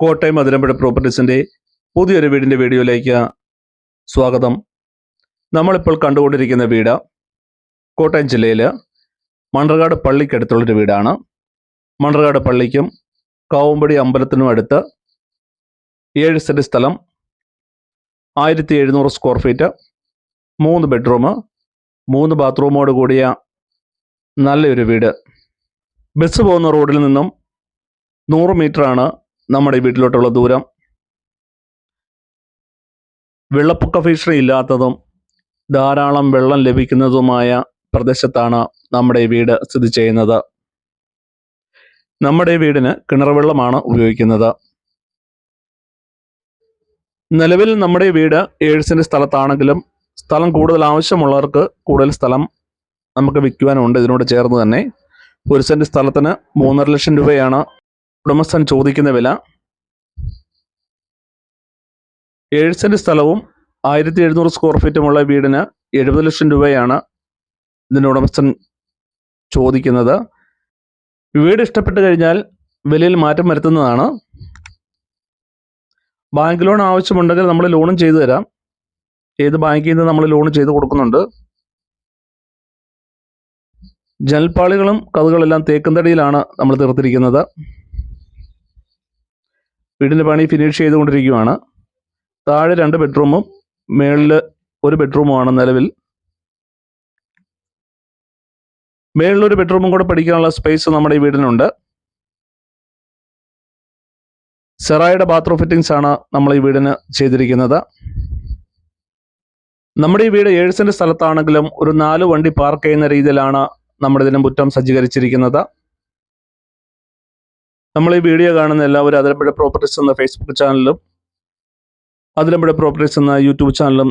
കോട്ടയം അതിരമ്പുഴ പ്രോപ്പർട്ടീസിന്റെ പുതിയൊരു വീടിന്റെ വീഡിയോയിലേക്ക് സ്വാഗതം. നമ്മളിപ്പോൾ കണ്ടുകൊണ്ടിരിക്കുന്ന വീട് കോട്ടയം ജില്ലയിൽ മണ്ണർകാട് പള്ളിക്കടുത്തുള്ളൊരു വീടാണ്. മണ്ണർകാട് പള്ളിക്കും കാവുമ്പടി അമ്പലത്തിനും അടുത്ത് ഏഴ് സെന്റ് സ്ഥലം ആയിരത്തി എഴുന്നൂറ് സ്ക്വയർ ഫീറ്റ് മൂന്ന് ബെഡ്റൂം മൂന്ന് ബാത്റൂമോട് കൂടിയ നല്ലൊരു വീട്. ബസ് പോകുന്ന റോഡിൽ നിന്നും നൂറ് മീറ്ററാണ് നമ്മുടെ വീട്ടിലോട്ടുള്ള ദൂരം. വെള്ളപ്പൊക്ക ഭീഷണി ഇല്ലാത്തതും ധാരാളം വെള്ളം ലഭിക്കുന്നതുമായ പ്രദേശത്താണ് നമ്മുടെ വീട് സ്ഥിതി ചെയ്യുന്നത്. നമ്മുടെ വീടിന് കിണർ വെള്ളമാണ് ഉപയോഗിക്കുന്നത്. നിലവിൽ നമ്മുടെ വീട് ഏഴ് സെന്റ് സ്ഥലത്താണെങ്കിലും സ്ഥലം കൂടുതൽ ആവശ്യമുള്ളവർക്ക് കൂടുതൽ സ്ഥലം നമുക്ക് വിൽക്കുവാനുണ്ട്. ഇതിനോട് ചേർന്ന് തന്നെ ഒരു സെന്റ് സ്ഥലത്തിന് മൂന്നര ലക്ഷം രൂപയാണ് ഉടമസ്ഥൻ ചോദിക്കുന്ന വില ഏഴ് സെന്റ് സ്ഥലവും ആയിരത്തി എഴുന്നൂറ് സ്ക്വയർ ഫീറ്റുമുള്ള വീടിന് എഴുപത് ലക്ഷം രൂപയാണ് ഇതിന്റെ ഉടമസ്ഥൻ ചോദിക്കുന്നത്. വീട് ഇഷ്ടപ്പെട്ട് കഴിഞ്ഞാൽ വിലയിൽ മാറ്റം വരുത്തുന്നതാണ്. ബാങ്ക് ലോൺ ആവശ്യമുണ്ടെങ്കിൽ നമ്മൾ ലോണും ചെയ്തു തരാം. ഏത് ബാങ്കിൽ നിന്ന് നമ്മൾ ലോൺ ചെയ്ത് കൊടുക്കുന്നുണ്ട്. ജനൽപ്പാളികളും കഥകളെല്ലാം തേക്കുംതടിയിലാണ് നമ്മൾ തീർത്തിരിക്കുന്നത്. വീടിന്റെ പണി ഫിനിഷ് ചെയ്തുകൊണ്ടിരിക്കുകയാണ്. താഴെ രണ്ട് ബെഡ്റൂമും മേളിൽ ഒരു ബെഡ്റൂമുമാണ് നിലവിൽ. മേളിലൊരു ബെഡ്റൂമും കൂടെ പഠിക്കാനുള്ള സ്പേസ് നമ്മുടെ ഈ വീടിനുണ്ട്. സെറായുടെ ബാത്റൂം ഫിറ്റിംഗ്സ് ആണ് നമ്മൾ ഈ വീടിന് ചെയ്തിരിക്കുന്നത്. നമ്മുടെ ഈ വീട് ഏഴ് സെന്റ് സ്ഥലത്താണെങ്കിലും ഒരു നാല് വണ്ടി പാർക്ക് ചെയ്യുന്ന രീതിയിലാണ് നമ്മുടെ ഇതിന് മുറ്റം സജ്ജീകരിച്ചിരിക്കുന്നത്. നമ്മൾ ഈ വീഡിയോ കാണുന്ന എല്ലാവരും അതിലമ്പുഴ പ്രോപ്പർട്ടീസ് എന്ന ഫേസ്ബുക്ക് ചാനലും അതിലമ്പുഴ പ്രോപ്പർട്ടീസ് എന്ന യൂട്യൂബ് ചാനലും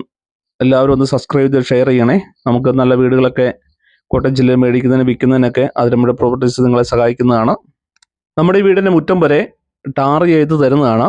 എല്ലാവരും ഒന്ന് സബ്സ്ക്രൈബ് ചെയ്ത് ഷെയർ ചെയ്യണേ. നമുക്ക് നല്ല വീടുകളൊക്കെ കോട്ടയം ജില്ലയിൽ മേടിക്കുന്നതിന് വിൽക്കുന്നതിനൊക്കെ അതിലമ്പുഴ പ്രോപ്പർട്ടീസ് നിങ്ങളെ സഹായിക്കുന്നതാണ്. നമ്മുടെ ഈ വീടിന്റെ മുറ്റം വരെ ടാർ ചെയ്ത് തരുന്നതാണ്.